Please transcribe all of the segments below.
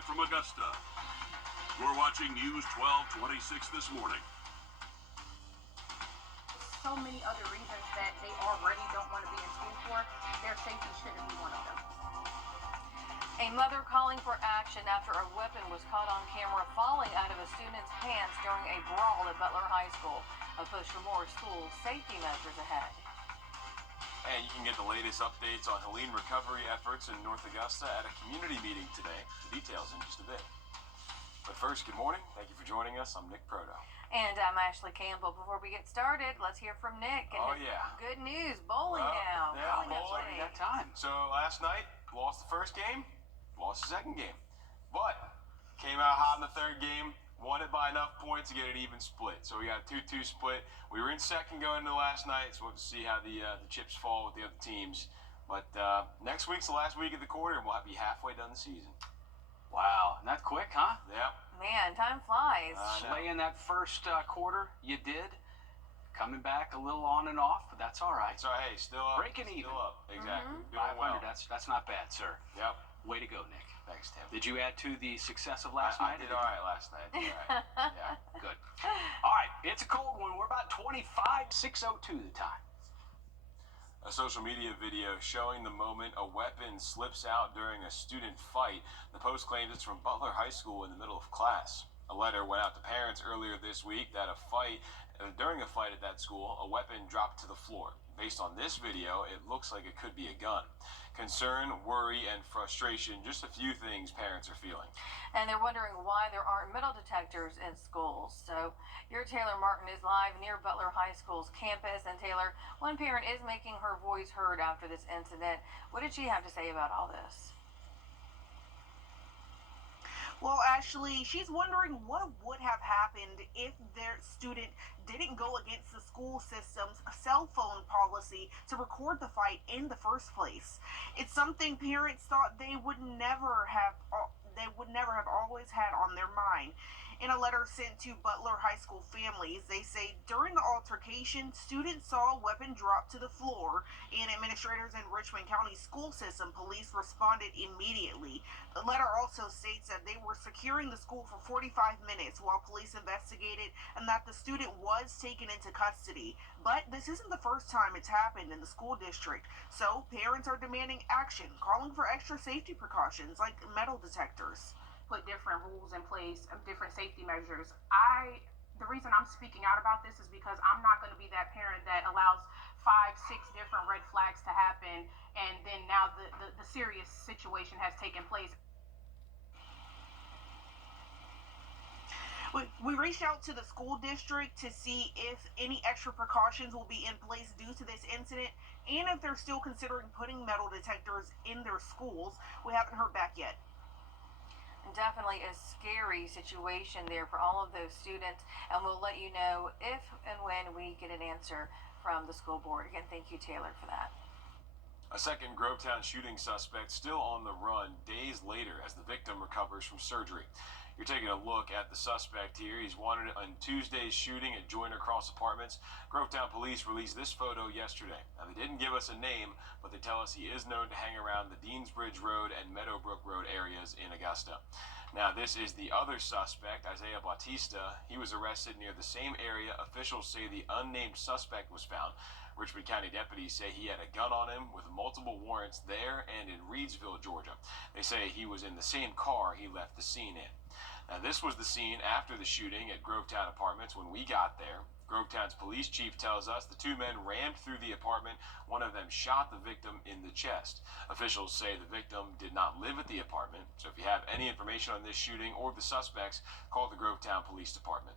live from Augusta. You're watching News 1226 this morning. So many other reasons that they already don't want to be in school for. Their safety shouldn't be one of them. A mother calling for action after a weapon was caught on camera falling out of a student's pants during a brawl at Butler High School. A push for more school safety measures ahead. And you can get the latest updates on Helene recovery efforts in North Augusta at a community meeting today. The details in just a bit. But first, good morning. Thank you for joining us. I'm Nick Proto. And I'm Ashley Campbell. Before we get started, let's hear from Nick. And good news, bowling now. Yeah, bowling. That time. So last night, lost the first game, lost the second game. But came out hot in the third game, won it by enough points to get an even split. So we got a 2-2 split. We were in second going into last night, so we'll have to see how the chips fall with the other teams. But next week's the last week of the quarter, and we'll be halfway done the season. Wow, not quick, huh? Yeah. Man, time flies. Slaying that first quarter, you did. Coming back a little on and off, but that's all right. So hey, still up. Breaking even. Still up. Exactly. Mm-hmm. Doing 500. well. That's not bad, sir. Yep. Way to go, Nick. Thanks, Tim. Did you add to the success of last night? I did all right last night. All right. Yeah. Good. All right, it's a cold one. We're about 25, 6:02 the time. A social media video showing the moment a weapon slips out during a student fight. The Post claims it's from Butler High School in the middle of class. A letter went out to parents earlier this week that during a fight at that school, a weapon dropped to the floor. Based on this video, it looks like it could be a gun. Concern, worry, and frustration, just a few things parents are feeling. And they're wondering why there aren't metal detectors in schools. So your Taylor Martin is live near Butler High School's campus. And Taylor, one parent is making her voice heard after this incident. What did she have to say about all this? Well, Ashley, she's wondering what would have happened if their student didn't go against the school system's cell phone policy to record the fight in the first place. It's something parents thought they would never have always had on their mind. In a letter sent to Butler High School families, they say during the altercation, students saw a weapon drop to the floor, and administrators in Richmond County School System Police responded immediately. The letter also states that they were securing the school for 45 minutes while police investigated, and that the student was taken into custody. But this isn't the first time it's happened in the school district, so parents are demanding action, calling for extra safety precautions like metal detectors. Put different rules in place, different safety measures. The reason I'm speaking out about this is because I'm not going to be that parent that allows 5, 6 different red flags to happen, and then now the serious situation has taken place. We reached out to the school district to see if any extra precautions will be in place due to this incident, and if they're still considering putting metal detectors in their schools. We haven't heard back yet. Definitely a scary situation there for all of those students, and we'll let you know if and when we get an answer from the school board. Again, thank you, Taylor, for that. A second Grovetown shooting suspect still on the run days later as the victim recovers from surgery. You're taking a look at the suspect here. He's wanted on Tuesday's shooting at Joyner Cross Apartments. Grovetown police released this photo yesterday. Now, they didn't give us a name, but they tell us he is known to hang around the Deansbridge Road and Meadowbrook Road areas in Augusta. Now, this is the other suspect, Isaiah Bautista. He was arrested near the same area officials say the unnamed suspect was found. Richmond County deputies say he had a gun on him with multiple warrants there and in Reedsville, Georgia. They say he was in the same car he left the scene in. Now, this was the scene after the shooting at Grovetown Apartments when we got there. Grovetown's police chief tells us the two men rammed through the apartment. One of them shot the victim in the chest. Officials say the victim did not live at the apartment. So if you have any information on this shooting or the suspects, call the Grovetown Police Department.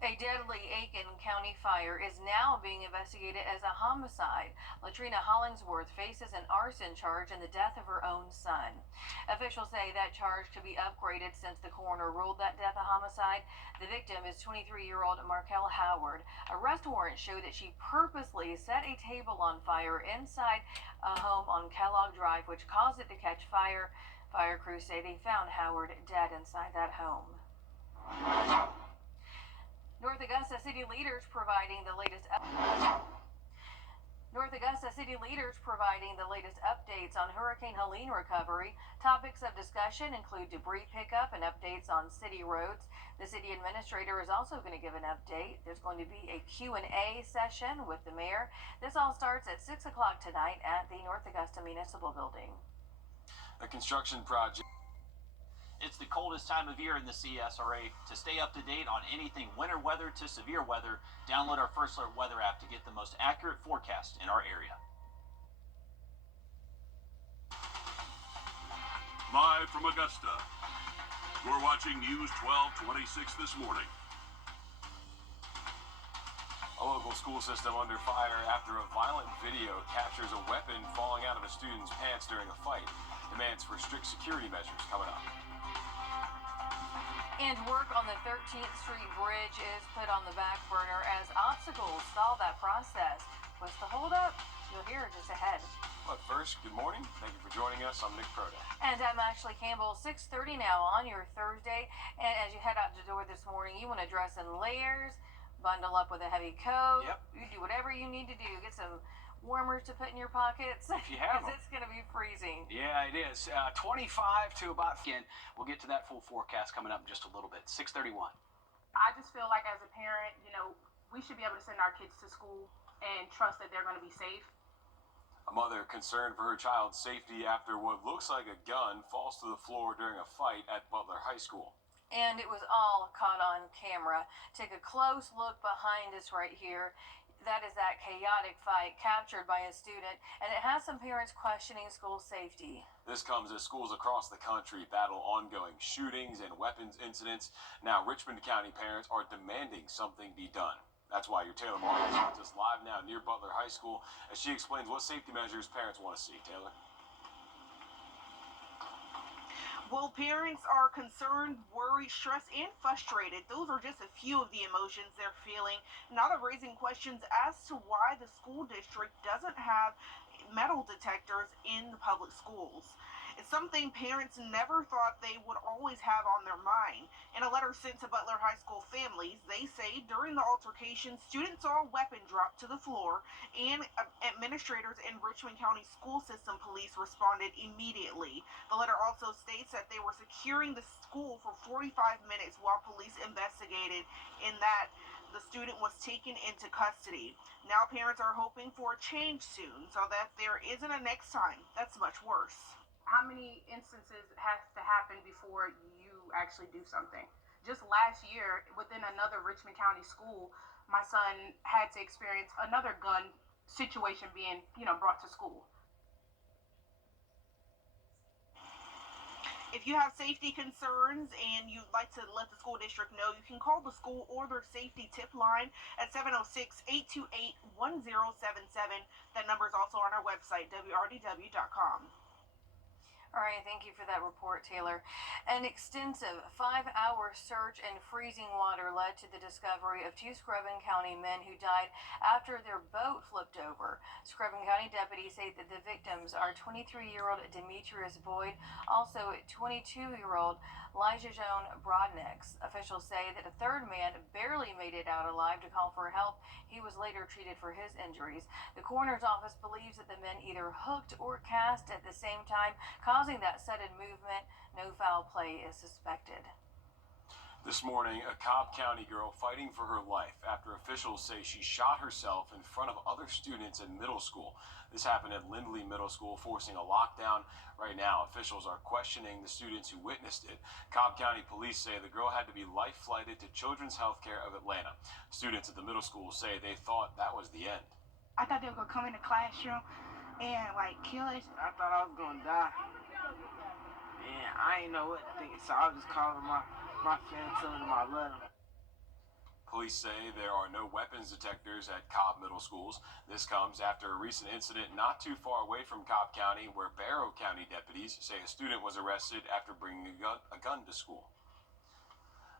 A deadly Aiken County fire is now being investigated as a homicide. Latrina Hollingsworth faces an arson charge in the death of her own son. Officials say that charge could be upgraded since the coroner ruled that death a homicide. The victim is 23-year-old Markel Howard. Arrest warrants show that she purposely set a table on fire inside a home on Kellogg Drive, which caused it to catch fire. Fire crews say they found Howard dead inside that home. North Augusta city leaders providing the latest. North Augusta city leaders providing the latest updates on Hurricane Helene recovery. Topics of discussion include debris pickup and updates on city roads. The city administrator is also going to give an update. There's going to be a Q&A session with the mayor. This all starts at 6 o'clock tonight at the North Augusta Municipal Building. A construction project. It's the coldest time of year in the CSRA. To stay up to date on anything winter weather to severe weather, download our First Alert Weather app to get the most accurate forecast in our area. Live from Augusta, you're watching News 1226 this morning. A local school system under fire after a violent video captures a weapon falling out of a student's pants during a fight. Demands for strict security measures coming up. And work on the 13th Street Bridge is put on the back burner as obstacles stall that process. What's the holdup? You'll hear just ahead. But first, good morning. Thank you for joining us. I'm Nick Proda. And I'm Ashley Campbell. 6:30 now on your Thursday. And as you head out the door this morning, you want to dress in layers, bundle up with a heavy coat. Yep. You do whatever you need to do. Get some warmers to put in your pockets. If you have 'em. Because it's going to be freezing. Yeah, it is. 25 to about again. We'll get to that full forecast coming up in just a little bit. 6:31. I just feel like as a parent, we should be able to send our kids to school and trust that they're going to be safe. A mother concerned for her child's safety after what looks like a gun falls to the floor during a fight at Butler High School. And it was all caught on camera. Take a close look behind us right here. That is that chaotic fight captured by a student, and it has some parents questioning school safety. This comes as schools across the country battle ongoing shootings and weapons incidents. Now, Richmond County parents are demanding something be done. That's why your Taylor Martin joins us live now near Butler High School as she explains what safety measures parents want to see. Taylor? Well, parents are concerned, worried, stressed, and frustrated. Those are just a few of the emotions they're feeling. Now they're raising questions as to why the school district doesn't have metal detectors in the public schools. It's something parents never thought they would always have on their mind. In a letter sent to Butler High School families, they say during the altercation, students saw a weapon drop to the floor, and administrators and Richmond County School System police responded immediately. The letter also states that they were securing the school for 45 minutes while police investigated, and that the student was taken into custody. Now parents are hoping for a change soon so that there isn't a next time that's much worse. How many instances has to happen before you actually do something? Just last year, within another Richmond County school, my son had to experience another gun situation being, brought to school. If you have safety concerns and you'd like to let the school district know, you can call the school or their safety tip line at 706-828-1077. That number is also on our website, wrdw.com. All right, thank you for that report, Taylor. An extensive 5-hour search in freezing water led to the discovery of 2 Screven County men who died after their boat flipped over. Screven County deputies say that the victims are 23-year-old Demetrius Boyd, also 22-year-old Elijah Joan Brodnix. Officials say that a third man barely made it out alive to call for help. He was later treated for his injuries. The coroner's office believes that the men either hooked or cast at the same time, causing that sudden movement. No foul play is suspected. This morning, a Cobb County girl fighting for her life after officials say she shot herself in front of other students in middle school. This happened at Lindley Middle School, forcing a lockdown. Right now, officials are questioning the students who witnessed it. Cobb County police say the girl had to be life flighted to Children's Healthcare of Atlanta. Students at the middle school say they thought that was the end. I thought they were going to come in the classroom and kill us. I thought I was gonna die, and I didn't know what to think, so I was just calling my friend, telling him I love him. Police say there are no weapons detectors at Cobb Middle Schools. This comes after a recent incident not too far away from Cobb County where Barrow County deputies say a student was arrested after bringing a gun to school.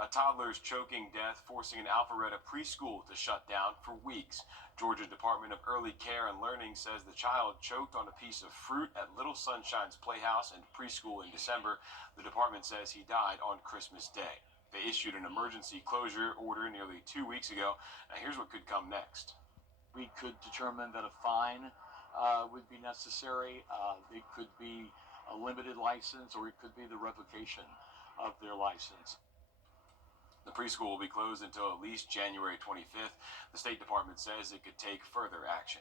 A toddler's choking death forcing an Alpharetta preschool to shut down for weeks. Georgia Department of Early Care and Learning says the child choked on a piece of fruit at Little Sunshine's Playhouse and preschool in December. The department says he died on Christmas Day. They issued an emergency closure order nearly 2 weeks ago. Now here's what could come next. We could determine that a fine would be necessary. It could be a limited license, or it could be the revocation of their license. The preschool will be closed until at least January 25th. The State Department says it could take further action.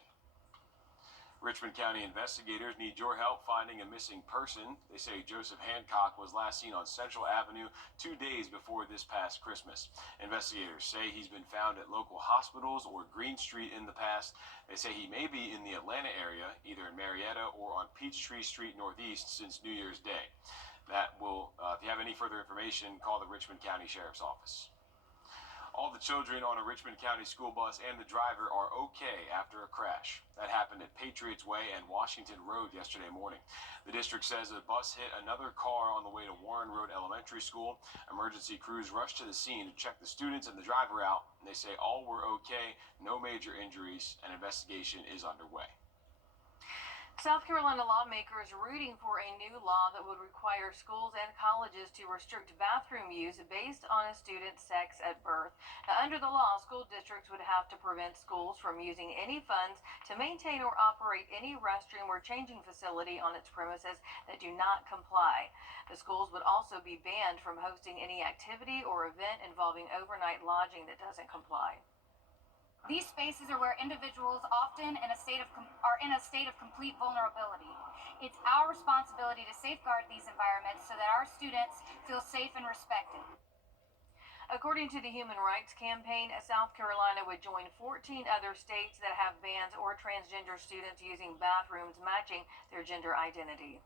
Richmond County investigators need your help finding a missing person. They say Joseph Hancock was last seen on Central Avenue 2 days before this past Christmas. Investigators say he's been found at local hospitals or Green Street in the past. They say he may be in the Atlanta area, either in Marietta or on Peachtree Street Northeast since New Year's Day. If you have any further information, call the Richmond County Sheriff's Office. All the children on a Richmond County school bus and the driver are okay after a crash. That happened at Patriots Way and Washington Road yesterday morning. The district says a bus hit another car on the way to Warren Road Elementary School. Emergency crews rushed to the scene to check the students and the driver out. They say all were okay, no major injuries. An investigation is underway. South Carolina lawmakers rooting for a new law that would require schools and colleges to restrict bathroom use based on a student's sex at birth. Now, under the law, school districts would have to prevent schools from using any funds to maintain or operate any restroom or changing facility on its premises that do not comply. The schools would also be banned from hosting any activity or event involving overnight lodging that doesn't comply. These spaces are where individuals often are in a state of complete vulnerability. It's our responsibility to safeguard these environments so that our students feel safe and respected. According to the Human Rights Campaign, South Carolina would join 14 other states that have bans or transgender students using bathrooms matching their gender identity.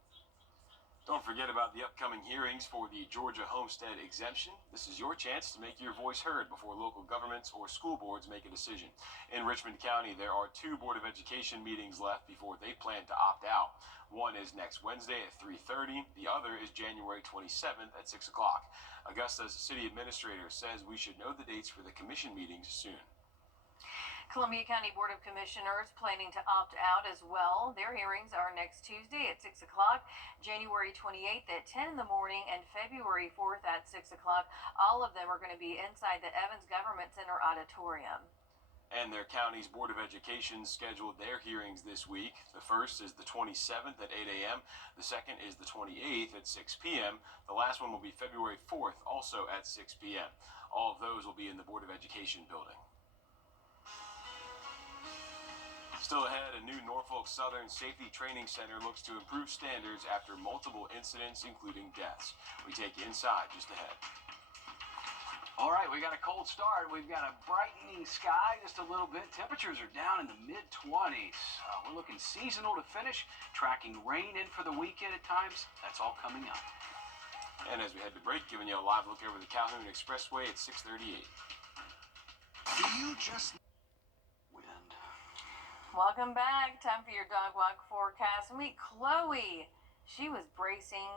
Don't forget about the upcoming hearings for the Georgia homestead exemption. This is your chance to make your voice heard before local governments or school boards make a decision. In Richmond County, there are 2 Board of Education meetings left before they plan to opt out. One is next Wednesday at 3:30. The other is January 27th at 6 o'clock. Augusta's city administrator says we should know the dates for the commission meetings soon. Columbia County Board of Commissioners planning to opt out as well. Their hearings are next Tuesday at 6 o'clock, January 28th at 10 in the morning, and February 4th at 6 o'clock. All of them are going to be inside the Evans Government Center auditorium. And their county's Board of Education scheduled their hearings this week. The first is the 27th at 8 a.m. The second is the 28th at 6 p.m. The last one will be February 4th, also at 6 p.m. All of those will be in the Board of Education building. Still ahead, a new Norfolk Southern Safety Training Center looks to improve standards after multiple incidents, including deaths. We take you inside just ahead. All right, we got a cold start. We've got a brightening sky just a little bit. Temperatures are down in the mid-20s. We're looking seasonal to finish, tracking rain in for the weekend at times. That's all coming up. And as we head to break, giving you a live look over the Calhoun Expressway at 6:38. Do you just... Welcome back. Time for your dog walk forecast. Meet Chloe. She was bracing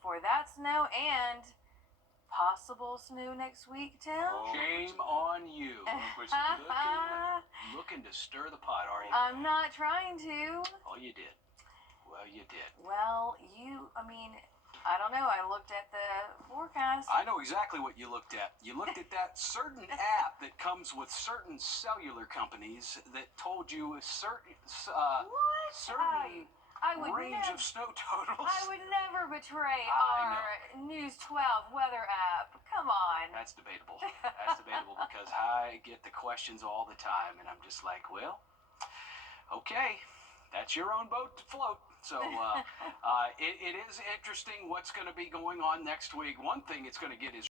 for that snow and possible snow next week, Tim. Shame on you. Looking to stir the pot, are you? I'm not trying to. Oh, you did. Well, you did. Well, I don't know. I looked at the forecast. I know exactly what you looked at. You looked at that certain app that comes with certain cellular companies that told you a certain range of snow totals. I would never betray our News 12 weather app. Come on. That's debatable. That's debatable because I get the questions all the time, and I'm just like, well, okay, that's your own boat to float. So it is interesting what's going to be going on next week. One thing it's going to get is